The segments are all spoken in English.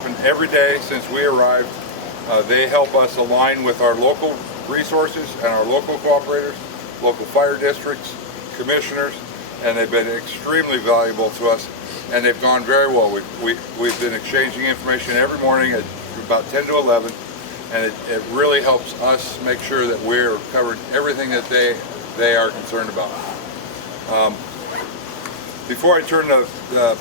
Every day since we arrived, they help us align with our local resources and our local cooperators, local fire districts, commissioners, and they've been extremely valuable to us, and they've gone very well. We've been exchanging information every morning at about 10 to 11, and it really helps us make sure that we're covering everything that they are concerned about. Before I turn the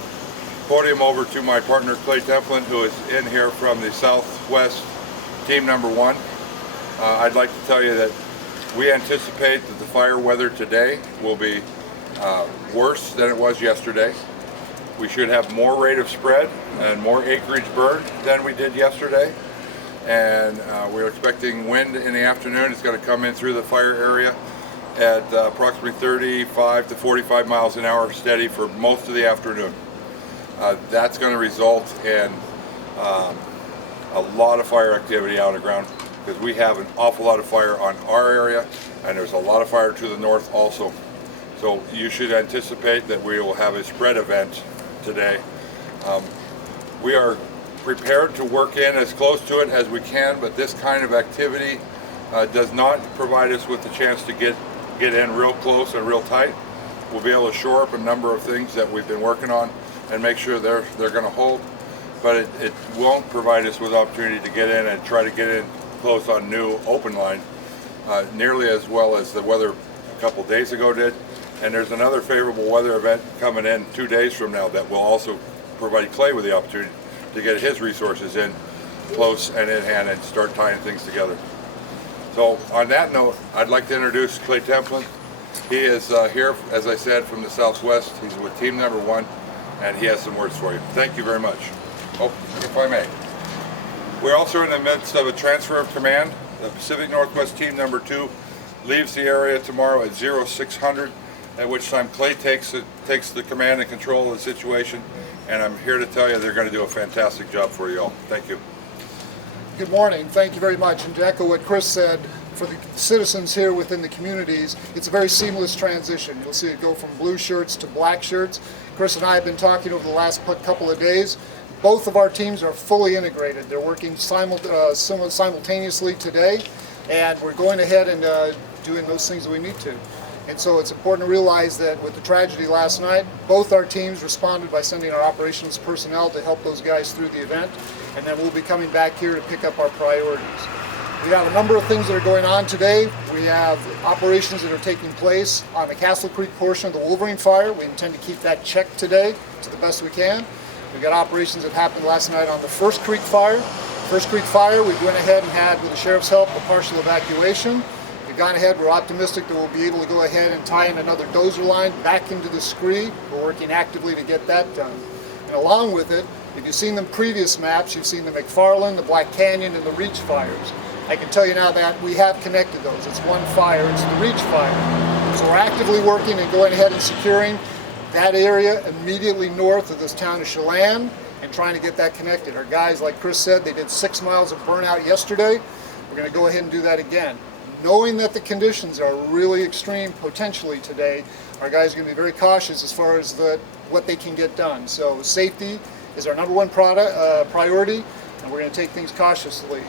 podium over to my partner Clay Templin, who is in here from the Southwest Team Number 1, I'd like to tell you that we anticipate that the fire weather today will be worse than it was yesterday. We should have more rate of spread and more acreage burned than we did yesterday, and we're expecting wind in the afternoon. It's going to come in through the fire area at approximately 35 to 45 miles an hour steady for most of the afternoon. That's going to result in a lot of fire activity out on the ground, because we have an awful lot of fire on our area, and there's a lot of fire to the north also. So you should anticipate that we will have a spread event today. We are prepared to work in as close to it as we can, but this kind of activity does not provide us with the chance to get in real close and real tight. We'll be able to shore up a number of things that we've been working on and make sure they're going to hold, but it won't provide us with opportunity to get in and try to get in close on new open line nearly as well as the weather a couple days ago did. And there's another favorable weather event coming in 2 days from now that will also provide Clay with the opportunity to get his resources in close and in hand and start tying things together. So on that note, I'd like to introduce Clay Templin. He is here, as I said, from the Southwest. He's with Team Number 1, and he has some words for you. Thank you very much. Oh, if I may. We're also in the midst of a transfer of command. The Pacific Northwest Team Number 2 leaves the area tomorrow at 0600, at which time Clay takes the command and control of the situation, and I'm here to tell you they're going to do a fantastic job for you all. Thank you. Good morning. Thank you very much. And to echo what Chris said, for the citizens here within the communities, it's a very seamless transition. You'll see it go from blue shirts to black shirts. Chris and I have been talking over the last couple of days. Both of our teams are fully integrated. They're working simultaneously today, and we're going ahead and doing those things that we need to. And so it's important to realize that with the tragedy last night, both our teams responded by sending our operations personnel to help those guys through the event, and then we'll be coming back here to pick up our priorities. We have a number of things that are going on today. We have operations that are taking place on the Castle Creek portion of the Wolverine Fire. We intend to keep that checked today to the best we can. We've got operations that happened last night on the First Creek Fire. First Creek Fire, we went ahead and had, with the sheriff's help, a partial evacuation. We've gone ahead, we're optimistic that we'll be able to go ahead and tie in another dozer line back into the scree. We're working actively to get that done. And along with it, if you've seen the previous maps, you've seen the McFarland, the Black Canyon, and the Reach fires. I can tell you now that we have connected those. It's one fire, it's the Reach fire. So we're actively working and going ahead and securing that area immediately north of this town of Chelan and trying to get that connected. Our guys, like Chris said, they did 6 miles of burnout yesterday. We're going to go ahead and do that again. Knowing that the conditions are really extreme potentially today, our guys are going to be very cautious as far as what they can get done. So safety is our number one priority, and we're going to take things cautiously.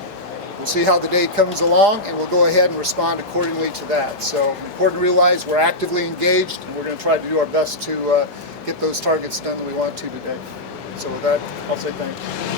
We'll see how the day comes along, and we'll go ahead and respond accordingly to that. So important to realize we're actively engaged, and we're going to try to do our best to get those targets done that we want to today. So with that, I'll say thank you.